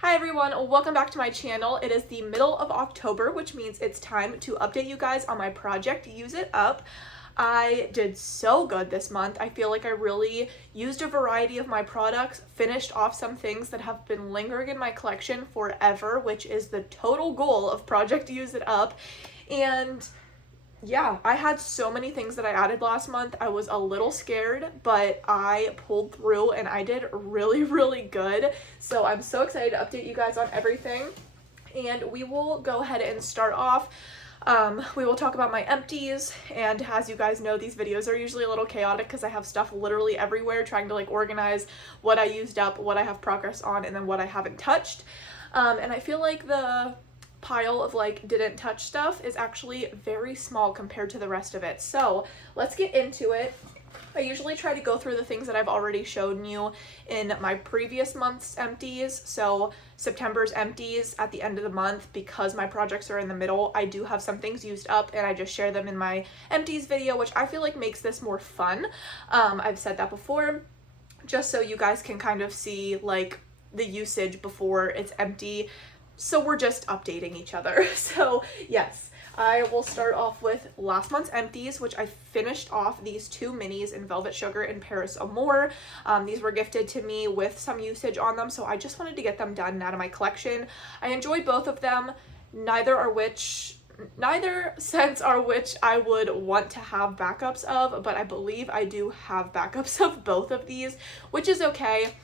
Hi everyone, welcome back to my channel. It is the middle of October, which means it's time to update you guys on my project Use It Up. I did so good this month. I feel like I really used a variety of my products, finished off some things that have been lingering in my collection forever, which is the total goal of Project Use It Up. And yeah, I had so many things that I added last month. I was a little scared, but I pulled through and I did really good. So I'm so excited to update you guys on everything. And we will go ahead and start off. We will talk about my empties, and as you guys know, these videos are usually a little chaotic because I have stuff literally everywhere trying to organize what I used up, what I have progress on, and then what I haven't touched. And I feel like the pile of didn't touch stuff is actually very small compared to the rest of it. So let's get into it. I usually try to go through the things that I've already shown you in my previous month's empties. So September's empties at the end of the month, because my projects are in the middle, I do have some things used up and I just share them in my empties video, which I feel like makes this more fun. I've said that before, just so you guys can kind of see the usage before it's empty. So we're just updating each other. So yes, I will start off with last month's empties, which I finished off these two minis in Velvet Sugar and Paris Amour. These were gifted to me with some usage on them, so I just wanted to get them done and out of my collection. I enjoyed both of them. Neither scents are which I would want to have backups of, but I believe I do have backups of both of these, which is okay.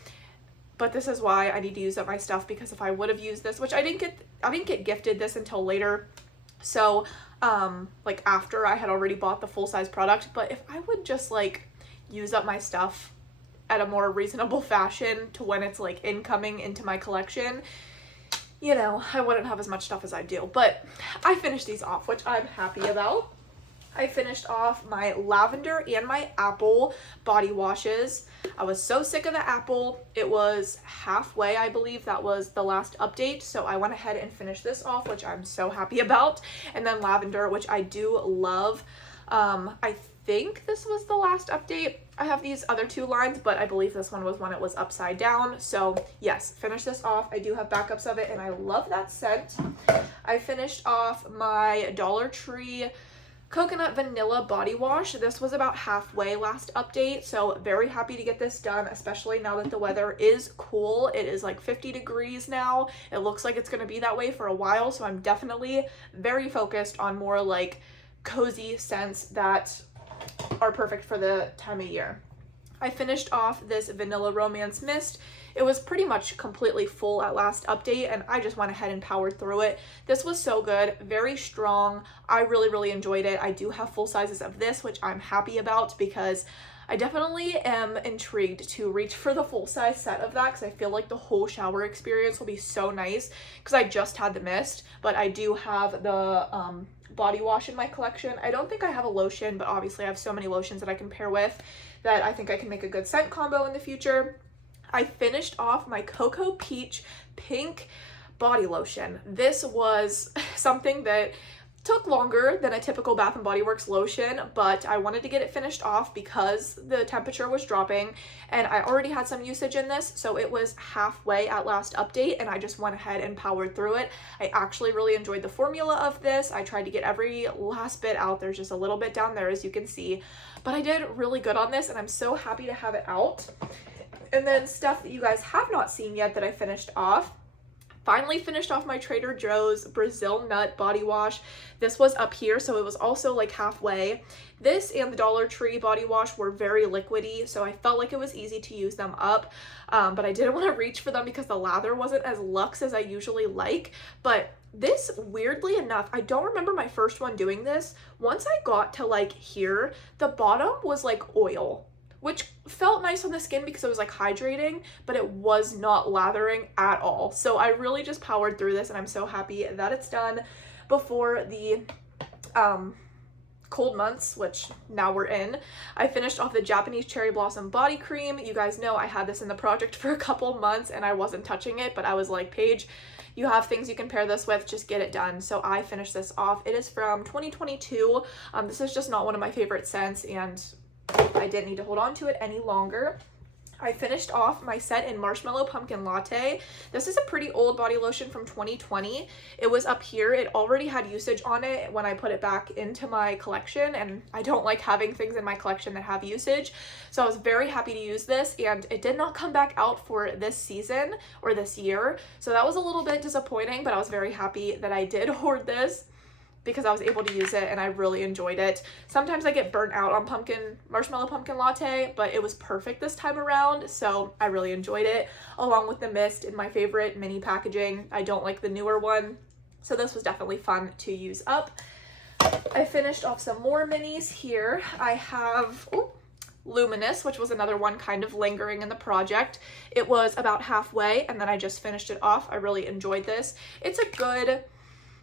But this is why I need to use up my stuff, because if I would have used this, which I didn't get gifted this until later, so after I had already bought the full-size product. But if I would just use up my stuff at a more reasonable fashion to when it's incoming into my collection, you know, I wouldn't have as much stuff as I do. But I finished these off, which I'm happy about. I finished off my lavender and my apple body washes. I was so sick of the apple. It was halfway, I believe. That was the last update. So I went ahead and finished this off, which I'm so happy about. And then lavender, which I do love. I think this was the last update. I have these other two lines, but I believe this one was when it was upside down. So yes, finish this off. I do have backups of it and I love that scent. I finished off my Dollar Tree Coconut Vanilla Body Wash. This was about halfway last update, so very happy to get this done, especially now that the weather is cool. It is 50 degrees now. It looks like it's going to be that way for a while, so I'm definitely very focused on more cozy scents that are perfect for the time of year. I finished off this Vanilla Romance Mist. It was pretty much completely full at last update, and I just went ahead and powered through it. This was so good, very strong. I really enjoyed it. I do have full sizes of this, which I'm happy about, because I definitely am intrigued to reach for the full size set of that, because I feel like the whole shower experience will be so nice, because I just had the mist, but I do have the body wash in my collection. I don't think I have a lotion, but obviously I have so many lotions that I can pair with that I think I can make a good scent combo in the future. I finished off my Cocoa Peach Pink body lotion. This was something that took longer than a typical Bath & Body Works lotion, but I wanted to get it finished off because the temperature was dropping and I already had some usage in this, so it was halfway at last update and I just went ahead and powered through it. I actually really enjoyed the formula of this. I tried to get every last bit out. There's just a little bit down there, as you can see, but I did really good on this and I'm so happy to have it out. And then stuff that you guys have not seen yet that I finished off. Finally finished off my Trader Joe's Brazil Nut Body Wash. This was up here, so it was also halfway. This and the Dollar Tree Body Wash were very liquidy, so I felt like it was easy to use them up. But I didn't want to reach for them because the lather wasn't as luxe as I usually like. But this, weirdly enough, I don't remember my first one doing this. Once I got to here, the bottom was oil, which felt nice on the skin because it was hydrating, but it was not lathering at all. So I really just powered through this and I'm so happy that it's done before the cold months, which now we're in. I finished off the Japanese Cherry Blossom Body Cream. You guys know I had this in the project for a couple months and I wasn't touching it, but I was like, Paige, you have things you can pair this with, just get it done. So I finished this off. It is from 2022. This is just not one of my favorite scents and I didn't need to hold on to it any longer. I finished off my set in Marshmallow Pumpkin Latte. This is a pretty old body lotion from 2020. It was up here. It already had usage on it when I put it back into my collection, and I don't like having things in my collection that have usage. So I was very happy to use this, and it did not come back out for this season or this year. So that was a little bit disappointing, but I was very happy that I did hoard this because I was able to use it and I really enjoyed it. Sometimes I get burnt out on Marshmallow Pumpkin Latte, but it was perfect this time around, so I really enjoyed it, along with the mist in my favorite mini packaging. I don't like the newer one, so this was definitely fun to use up. I finished off some more minis here. I have Luminous, which was another one kind of lingering in the project. It was about halfway and then I just finished it off. I really enjoyed this. It's a good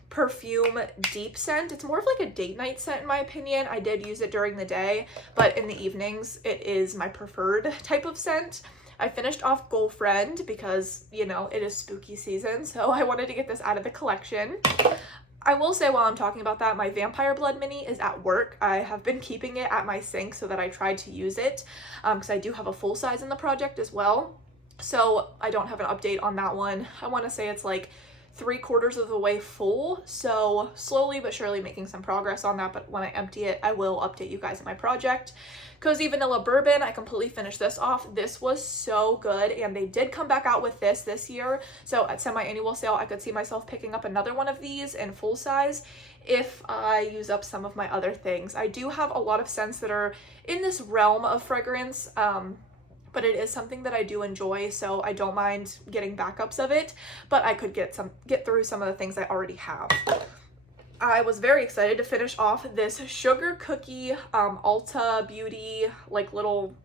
perfume deep scent. It's more of like a date night scent in my opinion. I did use it during the day, but in the evenings it is my preferred type of scent. I finished off Girlfriend because, you know, it is spooky season, so I wanted to get this out of the collection. I will say while I'm talking about that, my Vampire Blood mini is at work. I have been keeping it at my sink so that I tried to use it because I do have a full size in the project as well. So I don't have an update on that one. I want to say it's like 3/4 of the way full, so slowly but surely making some progress on that, but when I empty it, I will update you guys in my project. Cozy Vanilla Bourbon, I completely finished this off. This was so good, and they did come back out with this year, so at semi-annual sale, I could see myself picking up another one of these in full size if I use up some of my other things. I do have a lot of scents that are in this realm of fragrance, but it is something that I do enjoy, so I don't mind getting backups of it, but I could get through some of the things I already have. I was very excited to finish off this Sugar Cookie Ulta Beauty, like little,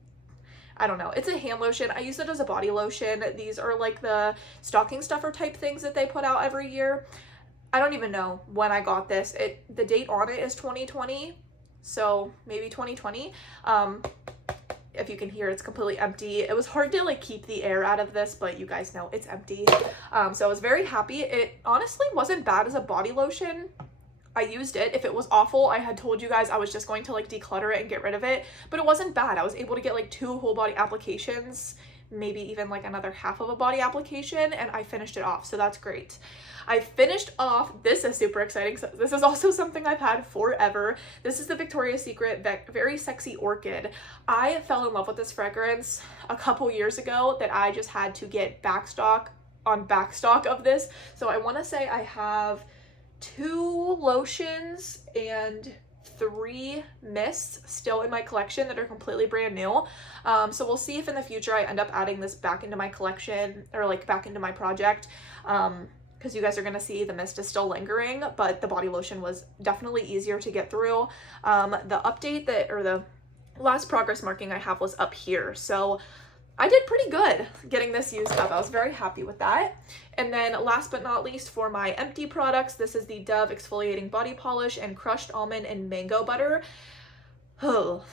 I don't know, it's a hand lotion. I use it as a body lotion. These are like the stocking stuffer type things that they put out every year. I don't even know when I got this. The date on it is 2020, so maybe 2020. If you can hear, it's completely empty. It was hard to like keep the air out of this, but you guys know it's empty. So I was very happy. It honestly wasn't bad as a body lotion. I used it. If it was awful, I had told you guys I was just going to like declutter it and get rid of it, but it wasn't bad. I was able to get like 2 whole body applications, maybe even like another half of a body application, and I finished it off, so that's great. I finished off, this is super exciting. So this is also something I've had forever. This is the Victoria's Secret Very Sexy Orchid. I fell in love with this fragrance a couple years ago that I just had to get backstock of this. So I want to say I have 2 lotions and 3 mists still in my collection that are completely brand new. So we'll see if in the future I end up adding this back into my collection or like back into my project. Because you guys are going to see the mist is still lingering, but the body lotion was definitely easier to get through. The update the last progress marking I have was up here. So I did pretty good getting this used up. I was very happy with that. And then last but not least, for my empty products, this is the Dove Exfoliating Body Polish and Crushed Almond and Mango Butter. Oh,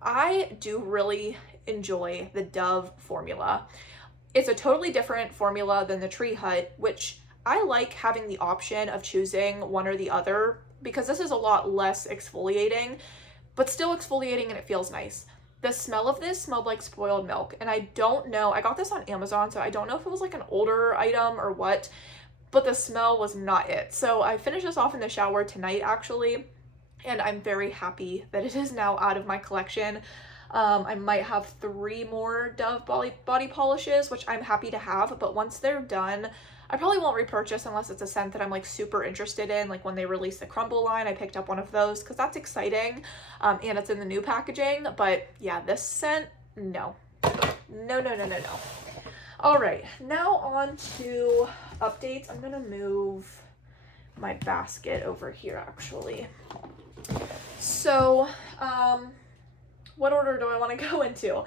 I do really enjoy the Dove formula. It's a totally different formula than the Tree Hut, which I like having the option of choosing one or the other because this is a lot less exfoliating, but still exfoliating and it feels nice. The smell of this smelled like spoiled milk, and I don't know, I got this on Amazon, so I don't know if it was like an older item or what, but the smell was not it. So I finished this off in the shower tonight actually, and I'm very happy that it is now out of my collection. I might have 3 more Dove body polishes, which I'm happy to have, but once they're done, I probably won't repurchase unless it's a scent that I'm like super interested in. Like when they released the Crumble line, I picked up one of those because that's exciting, and it's in the new packaging. But yeah, this scent, no. All right, now on to updates. I'm gonna move my basket over here actually. So, what order do I want to go into?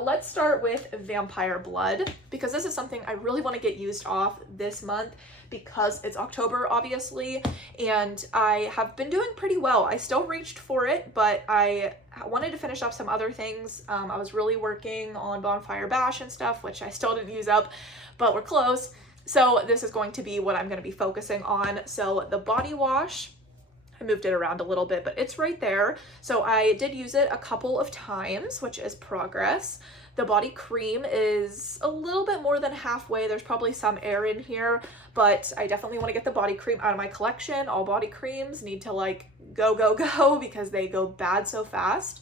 Let's start with Vampire Blood, because this is something I really want to get used off this month because it's October, obviously, and I have been doing pretty well. I still reached for it, but I wanted to finish up some other things. I was really working on Bonfire Bash and stuff, which I still didn't use up, but we're close. So this is going to be what I'm going to be focusing on. So the body wash, I moved it around a little bit, but it's right there. So I did use it a couple of times, which is progress. The body cream is a little bit more than halfway. There's probably some air in here, but I definitely want to get the body cream out of my collection. All body creams need to like go, go, go because they go bad so fast.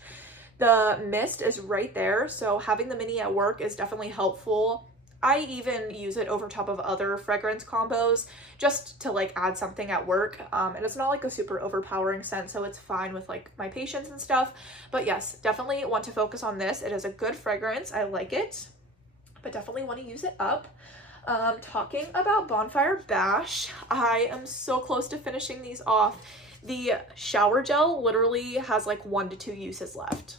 The mist is right there, so having the mini at work is definitely helpful. I even use it over top of other fragrance combos just to like add something at work. And it's not like a super overpowering scent, so it's fine with like my patients and stuff. But yes, definitely want to focus on this. It is a good fragrance. I like it, but definitely want to use it up. Talking about Bonfire Bash, I am so close to finishing these off. The shower gel literally has like 1 to 2 uses left.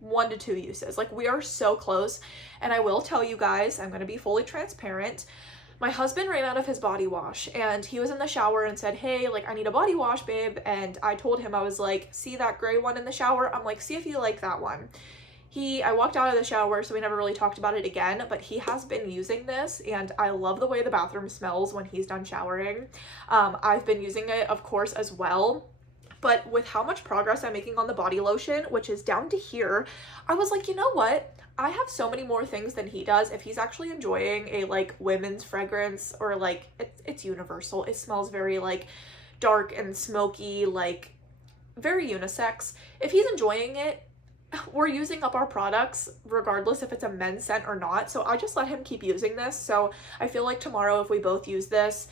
1 to 2 uses. Like, we are so close. And I will tell you guys, I'm going to be fully transparent. My husband ran out of his body wash and he was in the shower and said, hey, like, I need a body wash, babe. And I told him, I was like, see that gray one in the shower? I'm like, see if you like that one. I walked out of the shower, so we never really talked about it again, but he has been using this and I love the way the bathroom smells when he's done showering. I've been using it, of course, as well. But with how much progress I'm making on the body lotion, which is down to here, I was like, you know what? I have so many more things than he does. If he's actually enjoying a like women's fragrance, or like it's universal. It smells very like dark and smoky, like very unisex. If he's enjoying it, we're using up our products regardless if it's a men's scent or not. So I just let him keep using this. So I feel like tomorrow, if we both use this,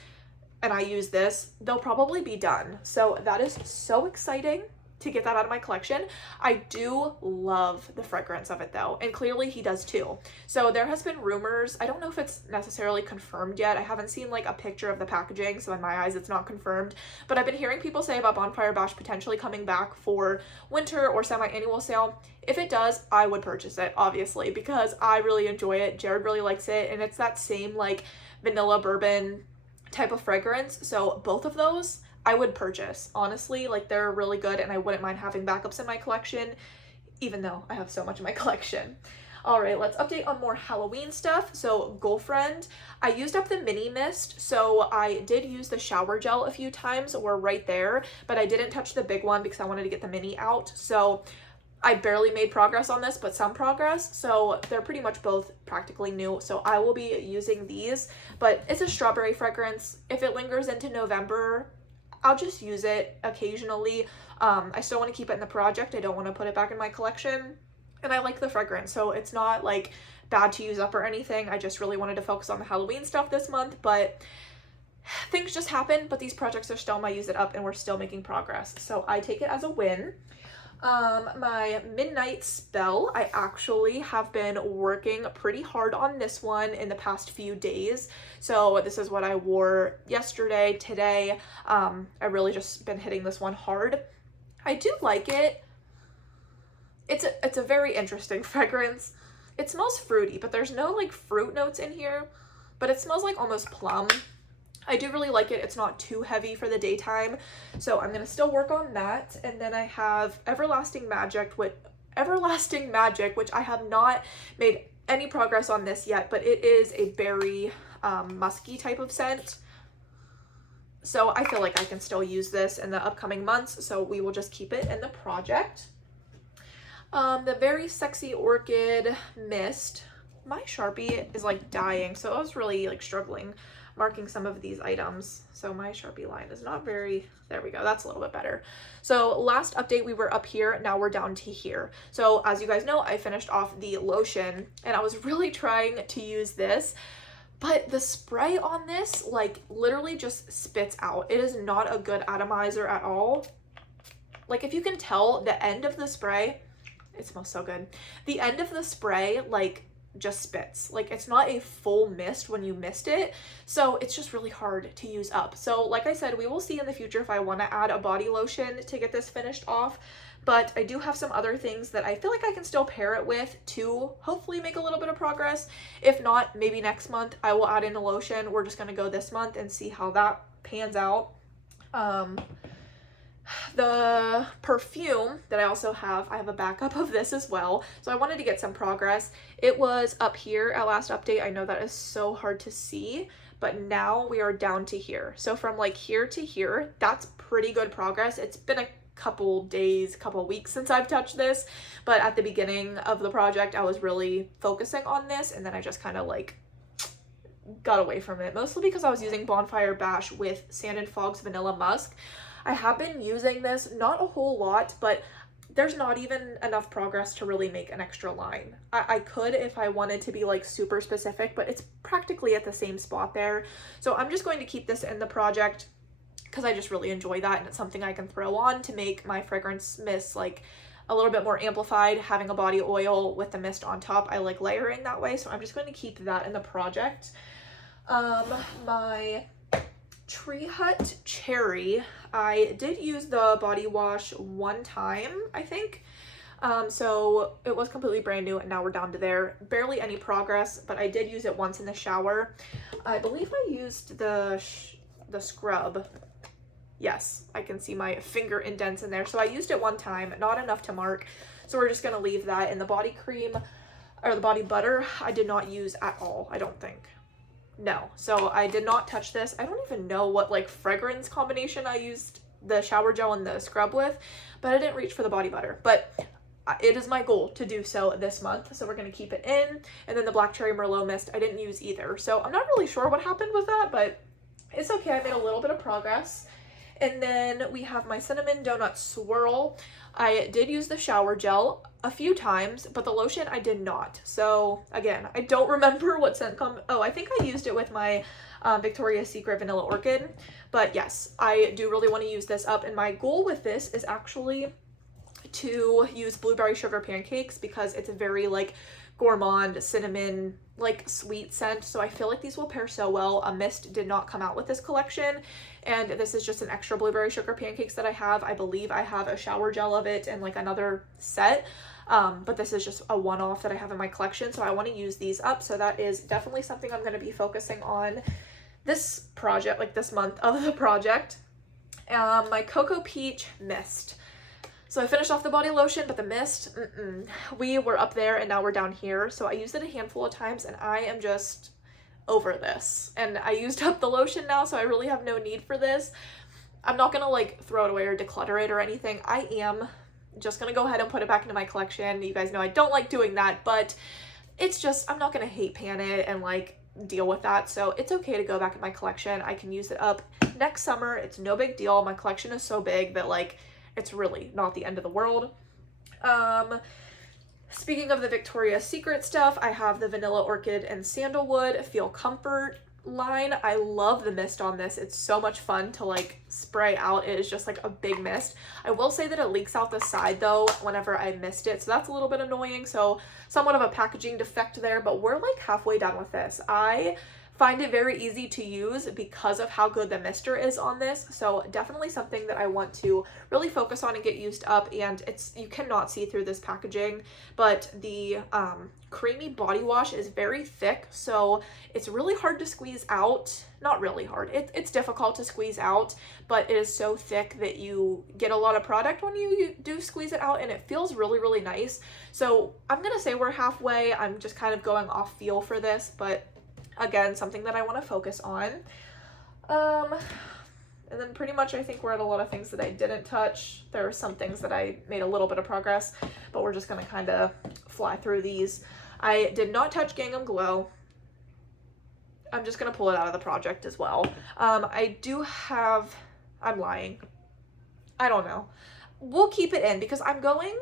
and I use this, they'll probably be done. So that is so exciting to get that out of my collection. I do love the fragrance of it though, and clearly he does too. So there has been rumors, I don't know if it's necessarily confirmed yet. I haven't seen like a picture of the packaging, so in my eyes it's not confirmed, but I've been hearing people say about Bonfire Bash potentially coming back for winter or semi-annual sale. If it does, I would purchase it, obviously, because I really enjoy it. Jared really likes it, and it's that same like vanilla bourbon type of fragrance. So both of those I would purchase. Honestly, like, they're really good and I wouldn't mind having backups in my collection, even though I have so much in my collection. All right, let's update on more Halloween stuff. So Girlfriend, I used up the mini mist, so I did use the shower gel a few times. We're right there, but I didn't touch the big one because I wanted to get the mini out. So I barely made progress on this, but some progress. So they're pretty much both practically new. So I will be using these, but it's a strawberry fragrance. If it lingers into November, I'll just use it occasionally. I still want to keep it in the project. I don't want to put it back in my collection. And I like the fragrance, so it's not like bad to use up or anything. I just really wanted to focus on the Halloween stuff this month, but things just happen. But these projects are still my use it up and we're still making progress. So I take it as a win. My Midnight Spell, I actually have been working pretty hard on this one in the past few days. So this is what I wore yesterday, today. I really just been hitting this one hard. I do like it. It's a very interesting fragrance. It smells fruity, but there's no like fruit notes in here, but it smells like almost plum. I do really like it. It's not too heavy for the daytime, so I'm gonna still work on that. And then I have Everlasting Magic, which I have not made any progress on this yet, but it is a berry musky type of scent. So I feel like I can still use this in the upcoming months, so we will just keep it in the project. The Very Sexy Orchid Mist. My Sharpie is like dying, so I was really like struggling marking some of these items. So my Sharpie line is not very, there we go, that's a little bit better. So last update, we were up here, now we're down to here. So as you guys know, I finished off the lotion and I was really trying to use this, but the spray on this like literally just spits out. It is not a good atomizer at all. Like, if you can tell, the end of the spray, it smells so good. The end of the spray like just spits. Like, it's not a full mist when you mist it, so it's just really hard to use up. So like I said, we will see in the future if I want to add a body lotion to get this finished off, but I do have some other things that I feel like I can still pair it with to hopefully make a little bit of progress. If not, maybe next month I will add in a lotion. We're just gonna go this month and see how that pans out. The perfume that I also have, I have a backup of this as well, so I wanted to get some progress. It was up here at last update. I know that is so hard to see, but now we are down to here. So from like here to here, that's pretty good progress. It's been a couple days, couple weeks since I've touched this, but at the beginning of the project I was really focusing on this, and then I just kind of like got away from it, mostly because I was using Bonfire Bash with Sand and Fog's Vanilla Musk. I have been using this, not a whole lot, but there's not even enough progress to really make an extra line. I could if I wanted to be like super specific, but it's practically at the same spot there. So I'm just going to keep this in the project because I just really enjoy that, and it's something I can throw on to make my fragrance mist like a little bit more amplified. Having a body oil with the mist on top, I like layering that way, so I'm just going to keep that in the project. My Tree Hut Cherry, I did use the body wash one time, I think. So it was completely brand new, and now we're down to there. Barely any progress, but I did use it once in the shower. I believe I used the scrub. Yes, I can see my finger indents in there. So I used it one time, not enough to mark. So we're just going to leave that. In the body cream, or the body butter, I did not use at all, I don't think. No, so I did not touch this. I don't even know what like fragrance combination I used the shower gel and the scrub with, but I didn't reach for the body butter. But it is my goal to do so this month, so we're going to keep it in. And then the Black Cherry Merlot Mist, I didn't use either. So I'm not really sure what happened with that, but it's okay. I made a little bit of progress. And then we have my Cinnamon Donut Swirl. I did use the shower gel a few times, but the lotion I did not. So again, I don't remember what scent I think I used it with my Victoria's Secret Vanilla Orchid. But yes, I do really want to use this up, and my goal with this is actually to use blueberry sugar pancakes because it's a very like gourmand cinnamon like sweet scent, so I feel like these will pair so well. A mist did not come out with this collection, and this is just an extra blueberry sugar pancakes that I have. I believe I have a shower gel of it and like another set, but this is just a one-off that I have in my collection, so I want to use these up. So that is definitely something I'm going to be focusing on this project, like this month of the project. My Cocoa Peach Mist. So I finished off the body lotion, but the mist, we were up there and now we're down here. So I used it a handful of times and I am just over this. And I used up the lotion now, so I really have no need for this. I'm not gonna like throw it away or declutter it or anything. I am just gonna go ahead and put it back into my collection. You guys know I don't like doing that, but it's just, I'm not gonna hate pan it and like deal with that. So it's okay to go back in my collection. I can use it up next summer. It's no big deal. My collection is so big that like, it's really not the end of the world. Speaking of the Victoria's Secret stuff, I have the Vanilla Orchid and Sandalwood Feel Comfort line. I love the mist on this. It's so much fun to like spray out. It is just like a big mist. I will say that it leaks out the side though whenever I mist it, so that's a little bit annoying. So somewhat of a packaging defect there, but we're like halfway done with this. I find it very easy to use because of how good the mister is on this, so definitely something that I want to really focus on and get used up. And it's, you cannot see through this packaging, but the creamy body wash is very thick, so it's really hard to squeeze out. Not really hard, it's difficult to squeeze out, but it is so thick that you get a lot of product when you do squeeze it out, and it feels really, really nice. So I'm gonna say we're halfway. I'm just kind of going off feel for this, but again, something that I want to focus on. And then pretty much I think we're at a lot of things that I didn't touch. There are some things that I made a little bit of progress, but we're just going to kind of fly through these. I did not touch Gingham Glow. I'm just going to pull it out of the project as well. I do have, I'm lying. I don't know. We'll keep it in because I'm going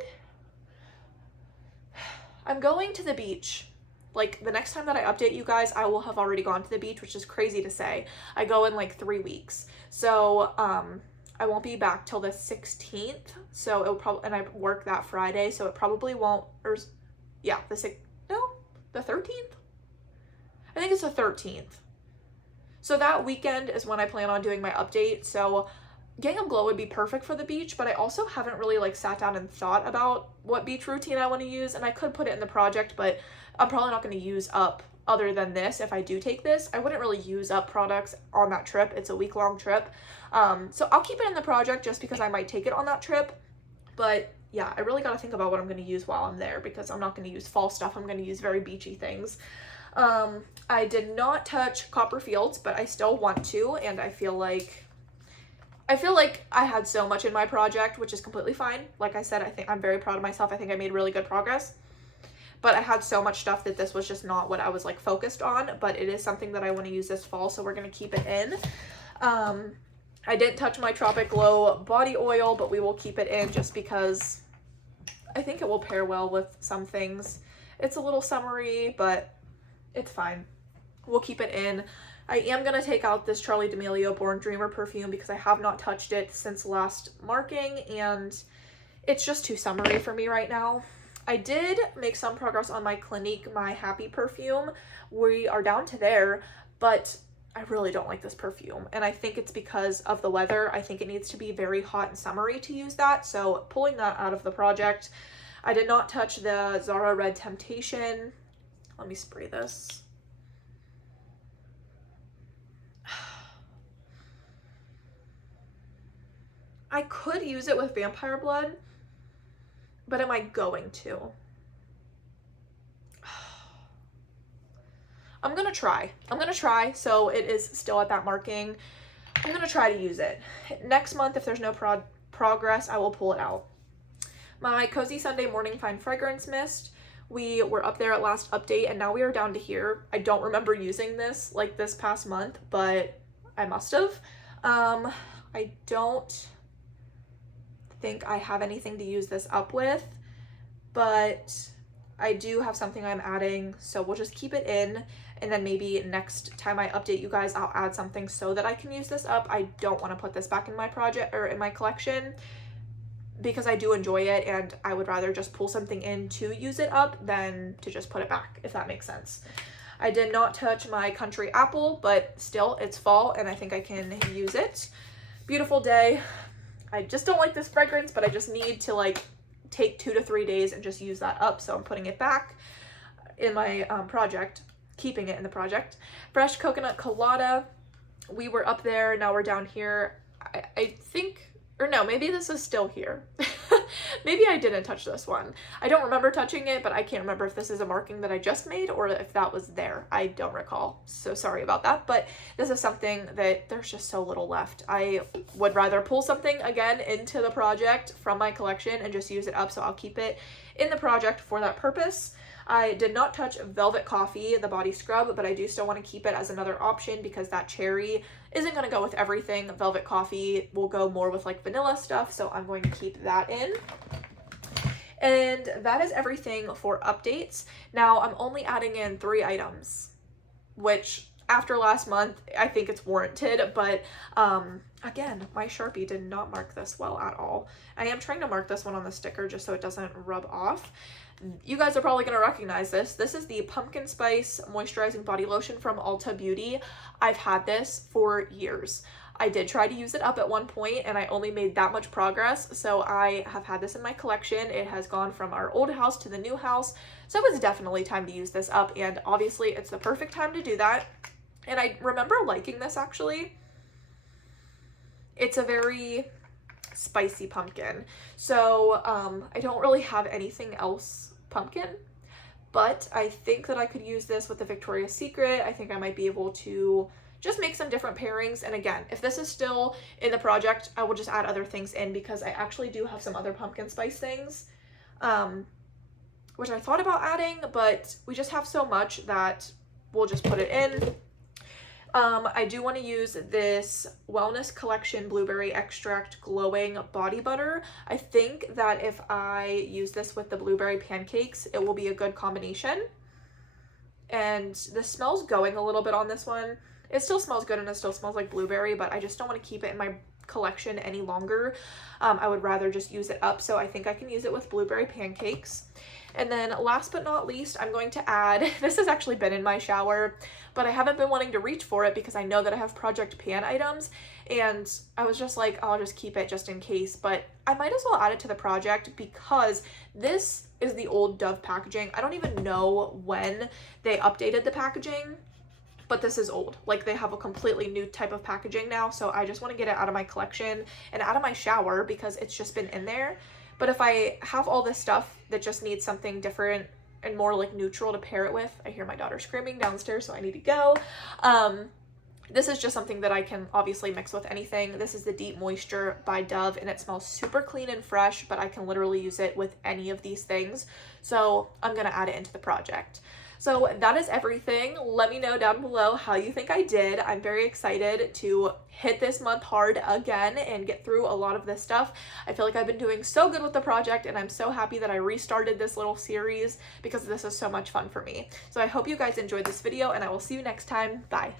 to the beach. Like the next time that I update you guys, I will have already gone to the beach, which is crazy to say. I go in like 3 weeks. So I won't be back till the 16th. So it'll probably, and I work that Friday, so it probably won't, or yeah, the 13th? I think it's the 13th. So that weekend is when I plan on doing my update. So Gingham Glow would be perfect for the beach, but I also haven't really like sat down and thought about what beach routine I want to use, and I could put it in the project, but I'm probably not going to use up other than this. If I do take this, I wouldn't really use up products on that trip. It's a week-long trip. So I'll keep it in the project just because I might take it on that trip. But yeah, I really got to think about what I'm going to use while I'm there because I'm not going to use fall stuff. I'm going to use very beachy things. I did not touch Copperfields, but I still want to, and I feel like I feel like I had so much in my project, which is completely fine. Like I said, I think I'm very proud of myself. I think I made really good progress. But I had so much stuff that this was just not what I was like focused on, but it is something that I want to use this fall, so we're going to keep it in. I didn't touch my Tropic Glow body oil, but we will keep it in just because I think it will pair well with some things. It's a little summery, but it's fine. We'll keep it in. I am going to take out this Charli D'Amelio Born Dreamer perfume because I have not touched it since last marking, and it's just too summery for me right now. I did make some progress on my Clinique My Happy perfume. We are down to there, but I really don't like this perfume, and I think it's because of the weather. I think it needs to be very hot and summery to use that, so pulling that out of the project. I did not touch the Zara Red Temptation. Let me spray this. I could use it with Vampire Blood, but am I going to? I'm gonna try. So it is still at that marking. I'm gonna try to use it. Next month, if there's no progress, I will pull it out. My Cozy Sunday Morning Fine Fragrance Mist. We were up there at last update, and now we are down to here. I don't remember using this like this past month, but I must have. I don't think I have anything to use this up with, but I do have something I'm adding, so we'll just keep it in, and then maybe next time I update you guys, I'll add something so that I can use this up. I don't want to put this back in my project or in my collection because I do enjoy it, and I would rather just pull something in to use it up than to just put it back, if that makes sense. I did not touch my Country Apple, but still, it's fall, and I think I can use it. Beautiful Day. I just don't like this fragrance, but I just need to like take 2 to 3 days and just use that up, so I'm putting it back in my project, keeping it in the project. Fresh Coconut Colada. We were up there, now we're down here. I think, or no, maybe this is still here. Maybe I didn't touch this one. I don't remember touching it, but I can't remember if this is a marking that I just made or if that was there. I don't recall, so sorry about that, but this is something that there's just so little left. I would rather pull something again into the project from my collection and just use it up, so I'll keep it in the project for that purpose. I did not touch Velvet Coffee, the body scrub, but I do still want to keep it as another option because that cherry isn't going to go with everything. Velvet Coffee will go more with like vanilla stuff, so I'm going to keep that in. And that is everything for updates. Now I'm only adding in 3 items, which after last month, I think it's warranted, but again, my Sharpie did not mark this well at all. I am trying to mark this one on the sticker just so it doesn't rub off. You guys are probably going to recognize this. This is the Pumpkin Spice Moisturizing Body Lotion from Ulta Beauty. I've had this for years. I did try to use it up at one point and I only made that much progress, so I have had this in my collection. It has gone from our old house to the new house, so it was definitely time to use this up, and obviously it's the perfect time to do that. And I remember liking this actually. It's a very spicy pumpkin, so I don't really have anything else pumpkin, but I think that I could use this with the Victoria's Secret. I think I might be able to just make some different pairings, and again, if this is still in the project, I will just add other things in because I actually do have some other pumpkin spice things which I thought about adding, but we just have so much that we'll just put it in. I do want to use this Wellness Collection Blueberry Extract Glowing Body Butter. I think that if I use this with the blueberry pancakes, it will be a good combination. And the smell's going a little bit on this one. It still smells good and it still smells like blueberry, but I just don't want to keep it in my collection any longer. I would rather just use it up, so I think I can use it with blueberry pancakes. And then last but not least, I'm going to add, this has actually been in my shower, but I haven't been wanting to reach for it because I know that I have Project Pan items, and I was just like, I'll just keep it just in case, but I might as well add it to the project because this is the old Dove packaging. I don't even know when they updated the packaging, but this is old. Like, they have a completely new type of packaging now, so I just want to get it out of my collection and out of my shower because it's just been in there. But if I have all this stuff that just needs something different and more like neutral to pair it with, I hear my daughter screaming downstairs, so I need to go. This is just something that I can obviously mix with anything. This is the Deep Moisture by Dove, and it smells super clean and fresh, but I can literally use it with any of these things. So I'm gonna add it into the project. So that is everything. Let me know down below how you think I did. I'm very excited to hit this month hard again and get through a lot of this stuff. I feel like I've been doing so good with the project, and I'm so happy that I restarted this little series because this is so much fun for me. So I hope you guys enjoyed this video, and I will see you next time. Bye.